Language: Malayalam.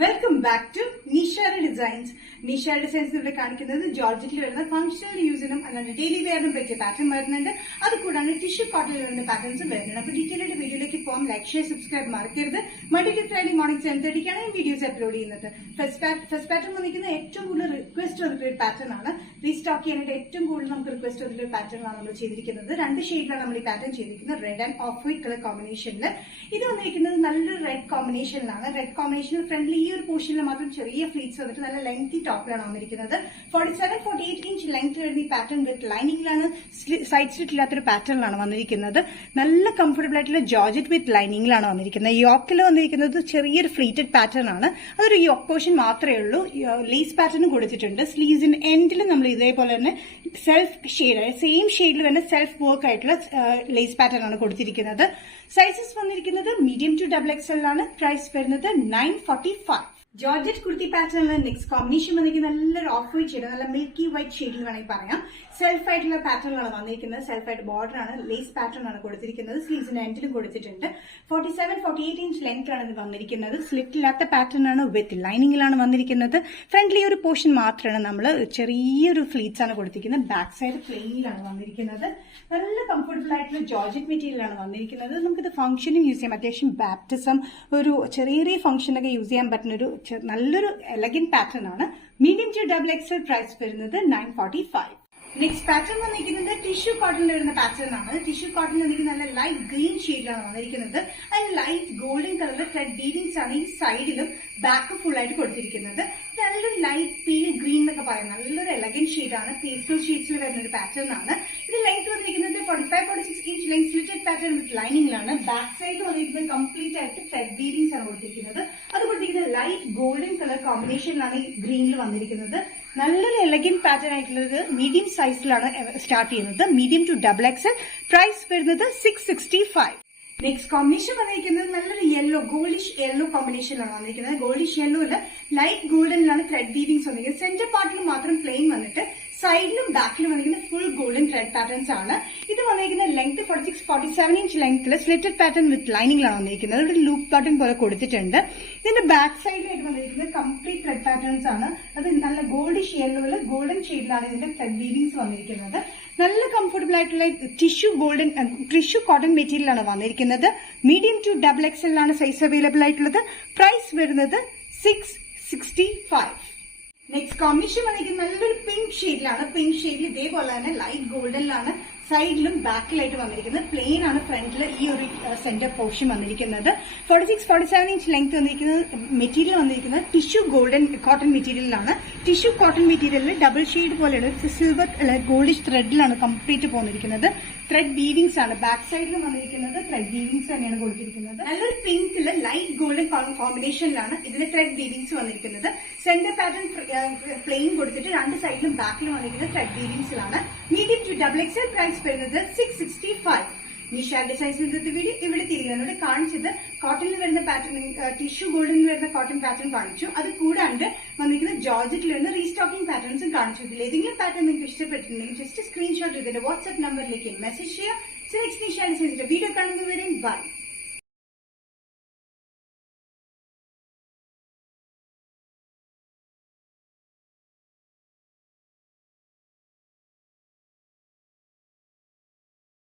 Welcome back to Nishara designs. Nishara designs ഇവിടെ കാണിക്കുന്നത് ജോർജറ്റിൽ വരുന്ന ഫംഗ്ഷണൽ യൂസിനും അല്ലാണ്ട് ഡെയിലി വെയറിനും പറ്റിയ പാറ്റേൺ വരുന്നുണ്ട്. അതുകൂടാണ്ട് ടിഷ്യൂ കോട്ടണിൽ വരുന്ന പാറ്റേൺസും വരുന്നുണ്ട്. അപ്പോൾ ഡീറ്റെയിൽ ആയിട്ട് വീഡിയോയിലേക്ക് പോകാം. ലൈക്ക്, ഷെയർ, സബ്സ്ക്രൈബ് മറക്കരുത്. മൺഡേ ടു ഫ്രൈഡേ മോർണിംഗ് 7:30 ഈ വീഡിയോസ് അപ്ലോഡ് ചെയ്യുന്നത്. ഫസ്റ്റ് പാറ്റേൺ വന്നിരിക്കുന്ന ഏറ്റവും കൂടുതൽ റിക്വസ്റ്റ് വന്നിട്ടുള്ള ഒരു പാറ്റേൺ ആണ്. റീസ്റ്റോക്ക് ചെയ്യാനായിട്ട് ഏറ്റവും കൂടുതൽ നമുക്ക് റിക്വസ്റ്റ് വന്നിട്ടുള്ള ഒരു പാറ്റേൺ ആണ് നമ്മൾ ചെയ്തിരിക്കുന്നത്. രണ്ട് ഷെയ്ഡിലാണ് നമ്മൾ ഈ പാറ്റേൺ ചെയ്തിരിക്കുന്നത്. Red and off white colour കോമ്പിനേഷനിൽ. ഇത് വന്നിരിക്കുന്നത് നല്ലൊരു റെഡ് കോമ്പിനേഷനിലാണ്. റെഡ് കോമ്പിനേഷനിൽ ഫ്രണ്ടിൽ ഈ ഒരു പോർഷനിൽ മാത്രം ചെറിയ ഫ്ലീറ്റ്സ് വന്നിട്ട് നല്ല ലെങ്തി ടോപ്പിലാണ് വന്നിരിക്കുന്നത്. 47-48 ഇഞ്ച് ലെങ്ത് വരുന്ന ഈ പാറ്റേൺ വിത്ത് ലൈനിങ്ങിലാണ്, സൈഡ് സ്ലിറ്റ് ഇല്ലാത്തൊരു പാറ്റേണിലാണ് വന്നിരിക്കുന്നത്. നല്ല കംഫർട്ടബിൾ ആയിട്ടുള്ള ജോർജറ്റ് വിത്ത് ലൈനിങ്ങിലാണ് വന്നിരിക്കുന്നത്. യോക്കിൽ വന്നിരിക്കുന്നത് ചെറിയൊരു ഫ്ലീറ്റഡ് പാറ്റേൺ ആണ്. അതൊരു യോക്ക് പോർഷൻ മാത്രമേ ഉള്ളൂ. ലേസ് പാറ്റേണും കൊടുത്തിട്ടുണ്ട്. സ്ലീവ്സിന്റെ എൻഡിൽ നമ്മൾ ഇതേപോലെ തന്നെ സെൽഫ് ഷെയ്ഡ്, സെയിം ഷെയ്ഡിൽ തന്നെ സെൽഫ് വർക്ക് ആയിട്ടുള്ള ലേസ് പാറ്റേൺ ആണ് കൊടുത്തിരിക്കുന്നത്. സൈസസ് വന്നിരിക്കുന്നത് മീഡിയം ടു XXL ആണ്. പ്രൈസ് വരുന്നത് 945. ജോർജറ്റ് കുർത്തി പാറ്റേണിൽ നെക്സ്റ്റ് കോമ്പിനേഷൻ വന്നിരിക്കുന്നത് നല്ലൊരു ഓഫ് വൈറ്റ് ഷെയ്ഡ്, നല്ല മിൽക്കി വൈറ്റ് ഷെയ്ഡിൽ വേണമെങ്കിൽ പറയാം. സെൽഫ് ആയിട്ടുള്ള പാറ്റേണാണ് വന്നിരിക്കുന്നത്. സെൽഫ് ആയിട്ട് ബോർഡർ ആണ്, ലേസ് പാറ്റേൺ ആണ് കൊടുത്തിരിക്കുന്നത്. സ്ലീവ്സിന്റെ എൻഡിലും കൊടുത്തിട്ടുണ്ട്. 47-48 ഇഞ്ച് ലെങ്ത്തിലാണ് ഇത് വന്നിരിക്കുന്നത്. സ്ലിറ്റ് ഇല്ലാത്ത പാറ്റേൺ ആണ്, വിത്ത് ലൈനിങ്ങിലാണ് വന്നിരിക്കുന്നത്. ഫ്രണ്ട്ലി ഒരു പോർഷൻ മാത്രമാണ് നമ്മൾ ചെറിയൊരു ഫ്ലീറ്റ്സ് ആണ് കൊടുത്തിരിക്കുന്നത്. ബാക്ക് സൈഡ് പ്ലെയിനിലാണ് വന്നിരിക്കുന്നത്. നല്ല കംഫർട്ടബിൾ ആയിട്ടുള്ള ജോർജറ്റ് മെറ്റീരിയലാണ് വന്നിരിക്കുന്നത്. നമുക്കിത് ഫംഗ്ഷനും യൂസ് ചെയ്യാം. അത്യാവശ്യം ബാപ്റ്റിസം, ഒരു ചെറിയ ഫംഗ്ഷനൊക്കെ യൂസ് ചെയ്യാൻ പറ്റുന്ന ഒരു നല്ലൊരു എലഗന്റ് പാറ്റേൺ ആണ്. Medium to XXL. പ്രൈസ് വരുന്നത് 945. നെക്സ്റ്റ് പാറ്റേൺ വന്നിരിക്കുന്നത് ടിഷ്യൂ കോട്ടണിൽ വരുന്ന പാറ്റേൺ ആണ്. ടിഷ്യൂ കോട്ടൺ വന്നിരിക്കുന്നത് നല്ല ലൈറ്റ് ഗ്രീൻ ഷെയ്ഡിലാണ് വന്നിരിക്കുന്നത്. അതിന് ലൈറ്റ് ഗോൾഡൻ കളറിൽ ത്രെഡ് ബീഡിങ്സ് ആണ് ഈ സൈഡിലും ബാക്ക് ഫുൾ ആയിട്ട് കൊടുത്തിരിക്കുന്നത്. നല്ലൊരു ലൈറ്റ് പീൽ ഗ്രീൻ എന്നൊക്കെ പറയാം. നല്ലൊരു എലഗന്റ് ഷെയ്ഡാണ്. പേസ്റ്റൽ ഷെയ്ഡ്സിൽ വരുന്ന ഒരു പാറ്റേൺ ആണ്. ഇത് ലെങ്ത് വന്നിരിക്കുന്നത് 45-46 inch length slitted pattern with ലൈനിങ്ങിലാണ്. ബാക്ക് സൈഡ് വന്നിരിക്കുന്നത് കംപ്ലീറ്റ് ആയിട്ട് ത്രെഡ് ബീഡിങ്സ് ആണ് കൊടുത്തിരിക്കുന്നത്. അത് കൊടുത്തിരിക്കുന്നത് ലൈറ്റ് ഗോൾഡൻ കളർ കോമ്പിനേഷനിലാണ് ഈ ഗ്രീനിൽ വന്നിരിക്കുന്നത്. നല്ലൊരു എലഗന്റ് പാറ്റേൺ ആയിട്ടുള്ളത് മീഡിയം സൈസിലാണ് സ്റ്റാർട്ട് ചെയ്യുന്നത്. Medium to XXL. പ്രൈസ് വരുന്നത് 665. നെക്സ്റ്റ് കോമ്പിനേഷൻ വന്നിരിക്കുന്നത് നല്ലൊരു യെല്ലോ, ഗോൾഡിഷ് യെല്ലോ കോമ്പിനേഷനിലാണ് വന്നിരിക്കുന്നത്. ഗോൾഡിഷ് യെല്ലോയില് ലൈറ്റ് ഗോൾഡനിലാണ് ത്രെഡ് വീവിങ്സ് വന്നിരിക്കുന്നത്. സെന്റർ പാർട്ടിൽ മാത്രം പ്ലെയിൻ വന്നിട്ട് സൈഡിലും ബാക്കിലും വന്നിരിക്കുന്ന ഫുൾ ഗോൾഡൻ ത്രെഡ് പാറ്റേൺസ് ആണ്. ഇത് വന്നിരിക്കുന്ന ലെങ്ത് 46-47 ഇഞ്ച് ലെങ്ത്തിൽ സ്ലിറ്റഡ് പാറ്റേൺ വിത്ത് ലൈനിങ്ങിലാണ് വന്നിരിക്കുന്നത്. ഒരു ലൂപ്പ് പാറ്റേൺ പോലെ കൊടുത്തിട്ടുണ്ട്. ഇതിന്റെ ബാക്ക് സൈഡിലായിട്ട് വന്നിരിക്കുന്നത് കംപ്ലീറ്റ് ത്രെഡ് പാറ്റേൺസ് ആണ്. അത് നല്ല ഗോൾഡിഷ് യെല്ലോയില് ഗോൾഡൻ ഷെയ്ഡിലാണ് ഇതിന്റെ ത്രെഡ് വീവിങ്സ് വന്നിരിക്കുന്നത്. നല്ല കംഫർട്ടബിൾ ആയിട്ടുള്ള ടിഷ്യൂ കോട്ടൺ മെറ്റീരിയൽ ആണ് വന്നിരിക്കുന്നത്. മീഡിയം ടു XXL ആണ് സൈസ് അവൈലബിൾ ആയിട്ടുള്ളത്. പ്രൈസ് വരുന്നത് 665. നെക്സ്റ്റ് കോമ്പിനേഷൻ വന്നിരിക്കുന്നത് നല്ലൊരു പിങ്ക് ഷെയ്ഡിലാണ്. പിങ്ക് ഷെയ്ഡിൽ ഇതേപോലെ തന്നെ ലൈറ്റ് ഗോൾഡനിലാണ് സൈഡിലും ബാക്കിലായിട്ട് വന്നിരിക്കുന്നത്. പ്ലെയിൻ ആണ് ഫ്രണ്ടിൽ ഈ ഒരു സെന്റർ പോർഷൻ വന്നിരിക്കുന്നത്. 46-47 ഇഞ്ച് ലെങ്ത് വന്നിരിക്കുന്നത്. മെറ്റീരിയൽ വന്നിരിക്കുന്നത് ടിഷ്യൂ ഗോൾഡൻ കോട്ടൺ മെറ്റീരിയലാണ്. ടിഷ്യൂ കോട്ടൺ മെറ്റീരിയലിൽ ഡബിൾ ഷെയ്ഡ് പോലെയാണ് സിൽവർ ഗോൾഡിഷ് ത്രെഡിലാണ് കംപ്ലീറ്റ് പോന്നിരിക്കുന്നത്. ത്രെഡ് വീവിങ്സ് ആണ്. ബാക്ക് സൈഡിലും വന്നിരിക്കുന്നത് ത്രെഡ് വീവിങ്സ് തന്നെയാണ് കൊടുത്തിരിക്കുന്നത്. നല്ലൊരു പിങ്കില് ലൈറ്റ് ഗോൾഡൻ കോമ്പിനേഷനിലാണ് ഇതിന്റെ ത്രെഡ് വീവിങ്സ് വന്നിരിക്കുന്നത്. സെന്റർ പാറ്റേൺ പ്ലെയിൻ കൊടുത്തിട്ട് രണ്ട് സൈഡിലും ബാക്കിലും വന്നിരിക്കുന്നത് ത്രെഡ് വീവിങ്സിലാണ്. Medium to XXL. പ്രൈസ് വരുന്നത് 665. നിഷാര ഡിസൈൻസിന്റെ വീഡിയോ ഇവിടെ തിരികെ കാണിച്ചത് കോട്ടണിൽ വരുന്ന പാറ്റേൺ, ടിഷ്യൂ ഗോൾഡിൽ വരുന്ന കോട്ടൺ പാറ്റേൺ കാണിച്ചു. അത് കൂടാണ്ട് വന്നിരിക്കുന്ന ജോർജറ്റിൽ വരുന്ന റീസ്റ്റോക്കിംഗ് പാറ്റേൺസും കാണിച്ചു. ഇതിൽ ഏതെങ്കിലും പാറ്റേൺ നിങ്ങൾക്ക് ഇഷ്ടപ്പെട്ടിട്ടുണ്ടെങ്കിൽ ജസ്റ്റ് സ്ക്രീൻഷോട്ട് ഇതിന്റെ വാട്സ്ആപ്പ് നമ്പറിലേക്ക് മെസ്സേജ് ചെയ്യുക. നെക്സ്റ്റ് നിഷാര ഡിസൈൻസിന്റെ വീഡിയോ കാണുന്നവരെ ബൈ.